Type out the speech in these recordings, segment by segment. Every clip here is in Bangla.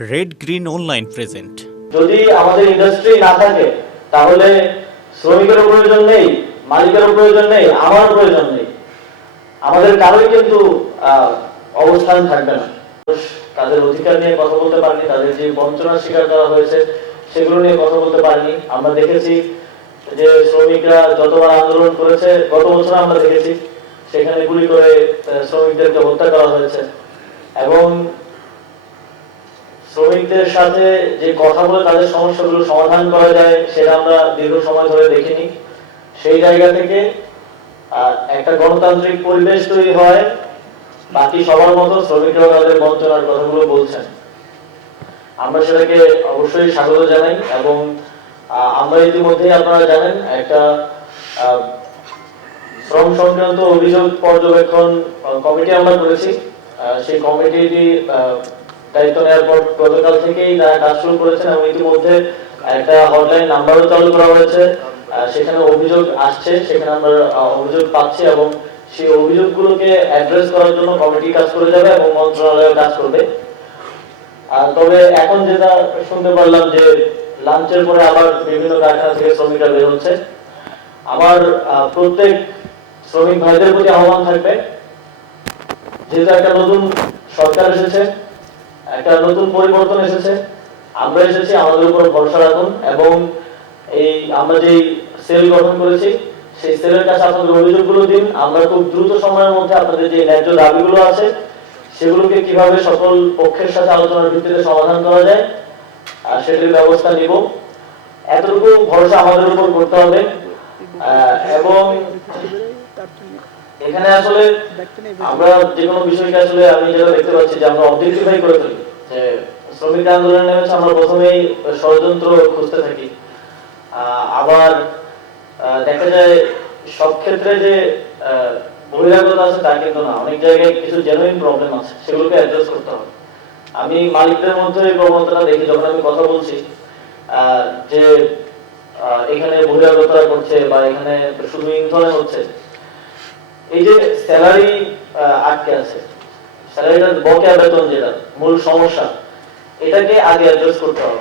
রেড গ্রিন অনলাইন প্রেজেন্ট যদি আমাদের ইন্ডাস্ট্রি না থাকে, তাহলে শ্রমিকেরও প্রয়োজন নেই মালিকেরও প্রয়োজন নেই আমারও প্রয়োজন নেই। আমাদের কারোই কিন্তু অবস্থান থাকবে না। তাদের অধিকার নিয়ে কথা বলতে পারেনি, তাদের যে বঞ্চনার শিকার করা হয়েছে, সেগুলো নিয়ে কথা বলতে পারেনি। আমরা দেখেছি যে শ্রমিকরা যতবার আন্দোলন করেছে, গত বছর আমরা দেখেছি, সেখানে গুলি করে শ্রমিকদেরকে হত্যা করা হয়েছে। এবং শ্রমিকদের সাথে যে কথা বলে তাদের সমস্যাগুলো সমাধান করা যায়, সেটা আমরা দীর্ঘ সময় ধরে দেখিনি। সেই জায়গা থেকে একটা গণতান্ত্রিক পরিবেশ তৈরি হয়। বাকি সবার মতো শ্রমিকরাও তাদের বঞ্চনার কথাগুলো বলছেন। আমরা সেটাকে অবশ্যই স্বাগত জানাই এবং আমরা ইতিমধ্যেই আপনারা জানেন, একটা শ্রম সংক্রান্ত অভিযোগ পর্যবেক্ষণ কমিটি আমরা করেছি। সেই কমিটিটি দায়িত্ব নেওয়ার পর গতকাল থেকেই কাজ শুরু করেছেন এবং ইতিমধ্যে একটা হটলাইন নাম্বারও চালু করা হয়েছে। সেখানে অভিযোগ আসছে, সেখানে আমরা অভিযোগ পাচ্ছি এবং সেই অভিযোগগুলোকে অ্যাড্রেস করার জন্য কমিটি কাজ করে যাবে এবং মন্ত্রণালয় কাজ করবে। আর তবে এখন যেটা শুনতে পারলাম যে লাঞ্চের পরে আবার বিভিন্ন কারখানা থেকে শ্রমিকরা বের হচ্ছে। আমার প্রত্যেক শ্রমিক ভাইদের প্রতি আহ্বান থাকবে। যেহেতু একটা নতুন সরকার এসেছে একটা নতুন পরিবর্তন এসেছে। আমরা এসেছি, আমাদের উপর ভরসা রাখুন এবং এই আমরা যেই সেল গঠন করেছি, সেই সেলের কাছে আপনাদের অভিযোগগুলো দিন। আমরা খুব দ্রুত সময়ের মধ্যে আপনাদের যে ন্যায্য দাবিগুলো আছে, সেগুলোকে কীভাবে সকল পক্ষের সাথে আলোচনার ভিত্তিতে সমাধান করা যায় আর সেটির ব্যবস্থা নিব। এতটুকু ভরসা আমাদের উপর করতে হবে। এবং এখানে আসলে আমরা যে কোনো বিষয়কে আসলে আমি যেটা দেখতে পাচ্ছি যে আমরা অবজেক্টিফাই করে ফেলি যে শ্রমিক আন্দোলনে নেমেছে আমরা প্রথমেই ষড়যন্ত্র খুঁজতে থাকি। আবার দেখা যায় সব ক্ষেত্রে যে বহিরাগত আছে তা কিন্তু না। অনেক জায়গায় কিছু জেনুইন প্রবলেম আছে, সেগুলোকে অ্যাড্রেস করতে হবে। আমি মালিকদের মধ্যে এই প্রবণতাটা দেখি, যখন আমি কথা বলছি যে এখানে বহিরাগতরা করছে বা এখানে শুধু ইন্ধনে হচ্ছে এই যে স্যালারি আটকে আছে। স্যালারিটার বকেয়া বেতন যেটা, মূল সমস্যা। এটাকে আগে অ্যাড্রেস করতে হবে।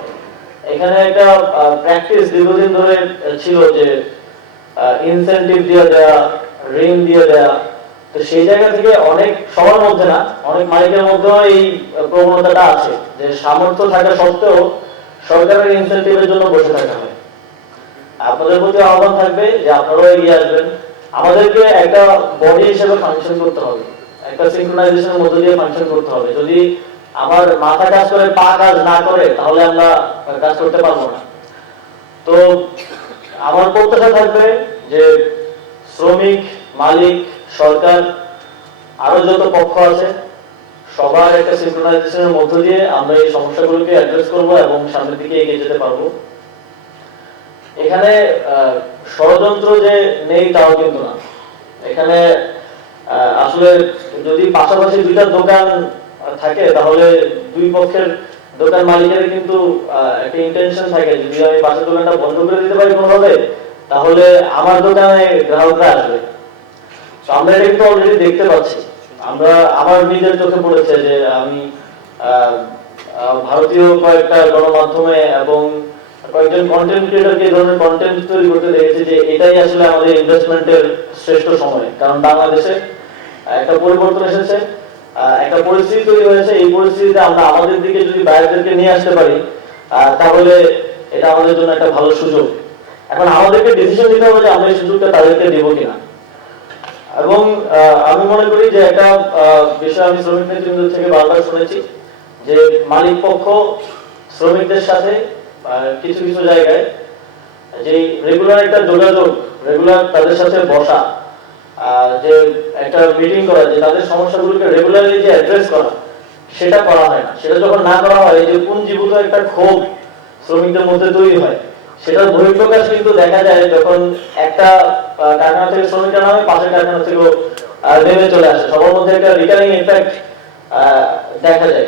এখানে একটা প্র্যাকটিস দীর্ঘদিন ধরে ছিল যে ইনসেনটিভ দিয়ে দেয়া, ঋণ দিয়ে দেয়া। তো সেই জায়গা থেকে অনেক, সবার মধ্যে না, অনেক মালিকের মধ্যেও এই প্রবণতাটা আছে যে সামর্থ্য থাকা সত্ত্বেও সরকারের ইনসেন্টিভের জন্য বসে থাকা হয়। আপনাদের প্রতি আহ্বান থাকবে যে আপনারাও এগিয়ে আসবেন। আমাদেরকে একটা বডি হিসেবে ফাংশন করতে হবে। একটা সিঙ্ক্রোনাইজেশনের মধ্যে দিয়ে ফাংশন করতে হবে। যদি আমার মাথা কাজ করে, পা কাজ না করে, তাহলে আমরা কাজ করতে পারব না। তো আমার প্রত্যাশা থাকবে যে শ্রমিক, মালিক, সরকার, আরও যত পক্ষ আছে, সবার একটা সিঙ্ক্রোনাইজেশনের মধ্য দিয়ে আমরা এই সমস্যাগুলোকে অ্যাড্রেস করব এবং সামনের দিকে এগিয়ে যেতে পারব। এখানে ষড়যন্ত্র যে নেই তাও কিন্তু না। এখানে আসলে যদি পাশাপাশি দুইটা দোকান থাকে, তাহলে দুই পক্ষের দোকান মালিকের কিন্তু একটা ইন্টেনশন থাকে যদি আমি পাশের দোকানটা বন্ধ করে দিতে পারি কোনোভাবে, তাহলে আমার দোকানে গ্রাহকরা আসবে। তো আমরা এটা কিন্তু অলরেডি দেখতে পাচ্ছি। আমরা, আমার নিজের চোখে পড়েছে যে আমি ভারতীয় কয়েকটা গণমাধ্যমে এবং কয়েকজন কন্টেন্ট ক্রিয়েটরকে এই ধরনের কন্টেন্ট তৈরি করতে দেখেছি যে এটাই আসলে আমাদের ইনভেস্টমেন্টের শ্রেষ্ঠ সময়। কারণ বাংলাদেশে একটা পরিবর্তন এসেছে একটা পরিস্থিতি তৈরি হয়েছে। এই পরিস্থিতিতে আমরা আমাদের দিকে যদি বাইরেদেরকে নিয়ে আসতে পারি তাহলে এটা আমাদের জন্য একটা ভালো সুযোগ। এখন আমাদেরকে ডিসিশন নিতে হবে যে আমরা এই সুযোগটা তাদেরকে দেবো কিনা। এবং আমি মনে করি যে একটা বিষয় আমি শ্রমিক নেতৃবৃন্দ থেকে বারবার শুনেছি যে মালিক পক্ষ শ্রমিকদের সাথে কিছু কিছু জায়গায় যে রেগুলার একটা যোগাযোগ রেগুলার তাদের সাথে বসা যে একটা মিটিং করা, যে তাদের সমস্যাগুলোকে রেগুলারলি যে অ্যাড্রেস করা, সেটা করা হয় না। সেটা যখন না করা হয় যে কোন পুঞ্জীভূত একটা ক্ষোভ শ্রমিকদের মধ্যে তৈরি হয়, সেটার বহিঃপ্রকাশ কিন্তু দেখা যায় যখন একটা কারখানা থেকে শ্রমিকরা নামে, পাশের কারখানা থেকেও নেমে চলে আসে। সবার মধ্যে একটা রিকারিং ইফেক্ট দেখা যায়।